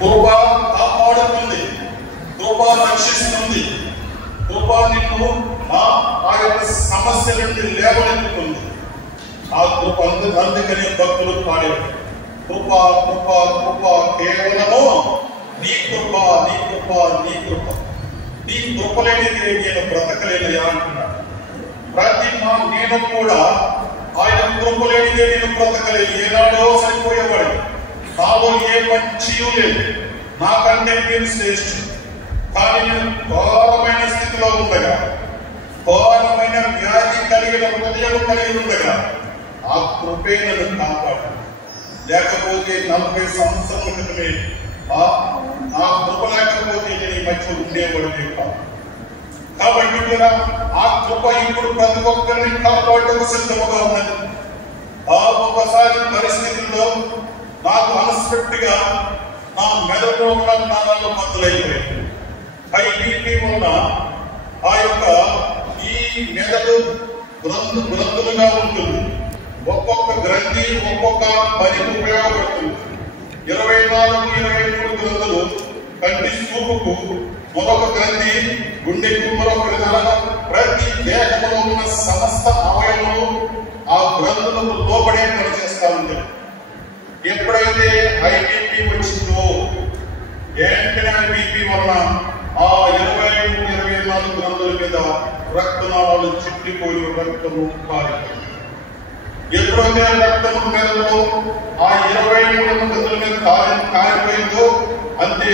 కృప కాపాడుతుంది, కృప రక్షిస్తుంది, కృప నిన్ను ఆ యొక్క సమస్య నుండి లేవనెత్తుతుంది. ఆ కృప అందుకని భక్తులు పాడారు, కృప కృప కృప కేవలము నీ కృప, నీ కృప, నీ కృప, నీ కృప లేనిది నేను బ్రతకలేనయా అంటున్నాడు. నేను కూడా ఆయన కృప లేనిదే నేను బ్రతకలేదు. ఏనాడో సరిపోయేవాడు, నాలో ఏ మంచియూ లేదు, నాకంటే నేను శ్రేష్ఠుడు. కానీ నేను ఘోరమైన స్థితిలో ఉండగా, ఘోరమైన వ్యాధి కలిగిన హృదయం కలిగి ఉండగా ఆ కృపే నన్ను కాపాడు. లేకపోతే 40 సంవత్సరాల క్రితమే ఆ కృప లేకపోతే నేను ఈ మధ్య ఉండేవాడు కాదు. కాబట్టి కూడా ఆ కృప ఇప్పుడు ప్రతి ఒక్కరిని కాపాడటకు సిద్ధముగా ఉన్నది. ఒక్కసారి పరిస్థితుల్లో నాకు అన్ఎక్స్పెక్టెడ్ గా నా మెదడులో ఉన్న నాణాలు బద్దలైపోయాయి. హై బీపీ వల్ల ఆ యొక్క ఈ మెదడు గ్రంథులుగా ఉంటుంది. ఒక్కొక్క గ్రంథి ఒక్కొక్క పనికి ఉపయోగపడుతుంది. 24-23 గ్రంథులు కంటి చూపుకు, మరొక గ్రంథి గుండెకు, మరొకటి ప్రతి దేహంలో ఉన్న సమస్త అవయవాలు ఆ గ్రంథులకు లోబడే పనిచేస్తా ఉంటాయి. ఎప్పుడైతే హై బీపీ వచ్చిందో వెంటనే బీపీ వలన ఆ 23-24 గ్రంథుల మీద రక్తనాళాలు చిట్లిపోయి రక్తము పారిపోయింది. ఎప్పుడైతే రక్తము మెదడులో ఆ 23 గ్రంథుల మీద కారిపోయిందో అంతే